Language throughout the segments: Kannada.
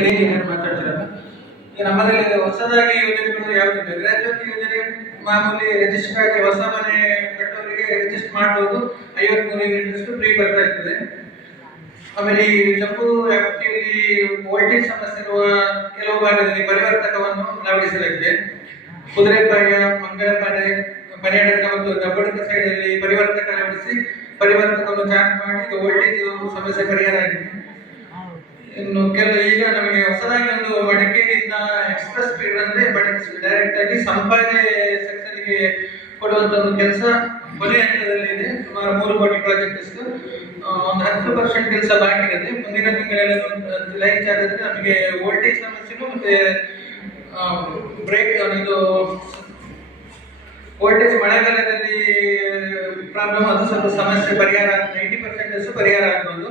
ಸಿವಿಲ್ ಇಂಜಿನಿಯರ್ ಮಾತಾಡ್ತಿರೋದು. ಈಗ ನಮ್ಮಲ್ಲಿ ಹೊಸದಾಗಿ ಯೋಜನೆಗಳು ಯಾವುದಿದೆ, ಗ್ರಾಜ್ಯುಯೇಟ್ ಯೋಜನೆ ಮಾಮೂಲಿ ರಿಜಿಸ್ಟರ್ ಆಗಿ ಹೊಸ ಮನೆ ಕಟ್ಟೋರಿಗೆ ರಿಜಿಸ್ಟರ್ ಮಾಡಬಹುದು, 53 ಯೂನಿಟ್ ಫ್ರೀ ಬರ್ತಾ ಇರ್ತದೆ. ಆಮೇಲೆ ಈ ಜಮ್ಮು ವ್ಯಾಪ್ತಿಯಲ್ಲಿ ವೋಲ್ಟೇಜ್ ಸಮಸ್ಯೆ ಇರುವ ಕೆಲವು ಭಾಗದಲ್ಲಿ ಪರಿವರ್ತಕವನ್ನು ಅಳವಡಿಸಲಾಗಿದೆ. ಕುದುರೆಪಾಳ್ಯ, ಮಂಗಳಪಾಳ್ಯ, ಪರ್ಯಾಟಕ ಮತ್ತು ದಬ್ಬಡಕ ಸೈಡ್ ಅಲ್ಲಿ ಪರಿವರ್ತಕ ಅಳವಡಿಸಿ ಪರಿವರ್ತಕವನ್ನು ಚಾರ್ಜ್ ಮಾಡಿ ವೋಲ್ಟೇಜ್ ಸಮಸ್ಯೆ ಪರಿಹಾರ ಆಗಿದೆ. ಇನ್ನು ಈಗ ನಮಗೆ ಹೊಸದಾಗಿ ಒಂದು ಮಡಿಕೇರಿಯಿಂದ ಎಕ್ಸ್ಪ್ರೆಸ್ ಸ್ಪೀಡ್ ಅಂದ್ರೆ ಡೈರೆಕ್ಟ್ ಆಗಿ ಸಂಪಾದನೆ ಸೆಕ್ಷನ್ಗೆ ಕೊಡುವಂತ ಒಂದು ಕೆಲಸ ಕೊನೆ ಹಂತದಲ್ಲಿ ಇದೆ. ಸುಮಾರು 3 ಕೋಟಿ ಪ್ರಾಜೆಕ್ಟ್ಸ್, ಒಂದು 10% ಕೆಲಸ ಬಾಕಿ ಇದೆ. ಮುಂದಿನ ತಿಂಗಳಲ್ಲಿ ಲೈನ್ ಚಾರ್ಜ್ ಅಂದ್ರೆ ನಮಗೆ ವೋಲ್ಟೇಜ್ ಸಮಸ್ಯೆಗಳು ಮತ್ತೆ ಬ್ರೇಕ್ ಇದು ವೋಲ್ಟೇಜ್ ಮಳೆಗಾಲದಲ್ಲಿ ಪ್ರಾಬ್ಲಮ್, ಅದು ಸ್ವಲ್ಪ ಸಮಸ್ಯೆ ಪರಿಹಾರ 90% ಪರಿಹಾರ ಆಗ್ಬೋದು.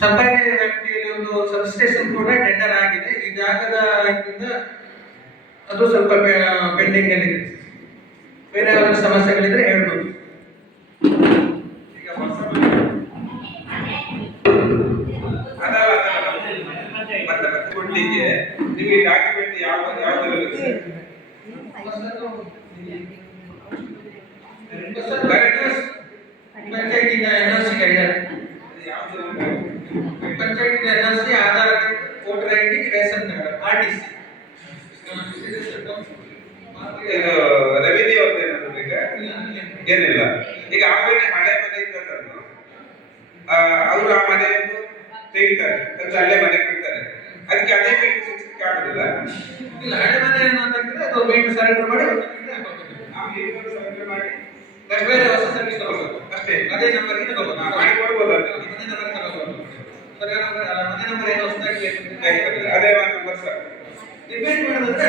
ಸಂಪಾದನೆ ವ್ಯಾಪ್ತಿಯಲ್ಲಿ ಒಂದು ಸಬ್ಸ್ಟೇಷನ್ ಕೂಡ ಟೆಂಡರ್ ಆಗಿದೆ. ಈ ಜಾಗದ ಅದು ಸ್ವಲ್ಪ ಪೆಂಡಿಂಗ್ ಅಲ್ಲಿ ಇದೆ. ಬೇರೆ ಯಾವ್ದಾದ್ರು ಸಮಸ್ಯೆಗಳಿದ್ರೆ ಹೇಳ್ಬೋದು. ನಿಮಗೆ ಡಾಕ್ಯುಮೆಂಟ್ ಪಂಚಾಯತಿನ ಎನ್ಒಸಿ ಕೈಯಾರೆ, ಪಂಚಾಯತಿನ NOC, Aadhaar card, voter ID, ration card, RTC. Revenue ಏನಿಲ್ಲ. ಈಗ ಆಲ್ರೆಡಿ ಹಳೆ ಮನೆ ಇದ್ದದನ್ನು ಅವರು ಆ ಮನೆಯನ್ನು ತೆಗಿತಾರೆ, ಅಲ್ಲೇ ಮನೆ ಕಟ್ತಾರೆ. ಅದಕ್ಕೆ ಅದೇ ಮೀಟರ್ ಸಿಕ್ಲಿಕ್ಕೆ ಆಗುದಿಲ್ಲ. ಇಲ್ಲ, ಹಳೆ ಮನೆ ಏನಂತಂದ್ರೆ ಅದು ಮೀಟರ್ ಸರೆಂಡರ್ ಮಾಡಿ ಸರೆಂಡರ್ ಮಾಡಿ ಬೇರೆ ಹೊಸ ಸರ್ವಿಸ್ ತಗೋಬೇಕು ಅಷ್ಟೇ. ಅದೇ ನಂಬರ್ಗೆ ತಗೋಬಹುದು, ಮಾಡಿ ಕೊಡ್ಬೋದು. ಮನೆ ನಂಬರ್ ತಗೋಬಹುದು. ಮನೆ ನಂಬರ್ ಏನು ಹೊಸದಾಗಿ ಅದೇ ನಂಬರ್ ಸರ್ ಡಿಪೆಂಡ್ ಮಾಡೋದಂದ್ರೆ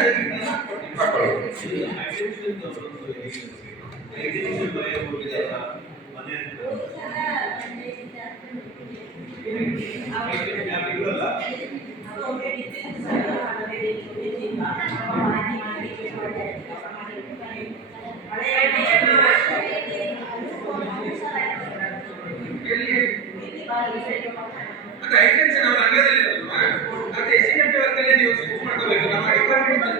ಐಟೆನ್ಷನ್ ಅವರ ಅಂಗದಲ್ಲಿ ಇರೋದಲ್ವಾ, ಅದು ಎಸ್ಟಿಮೇಟ್ ವರ್ಕಲ್ಲಿ ನೀವು ಸ್ವಿಚ್ ಮಾಡ್ಕೋಬೇಕು. ನಮ್ಮ ಡಿಪಾರ್ಟ್ಮೆಂಟ್ ಅದು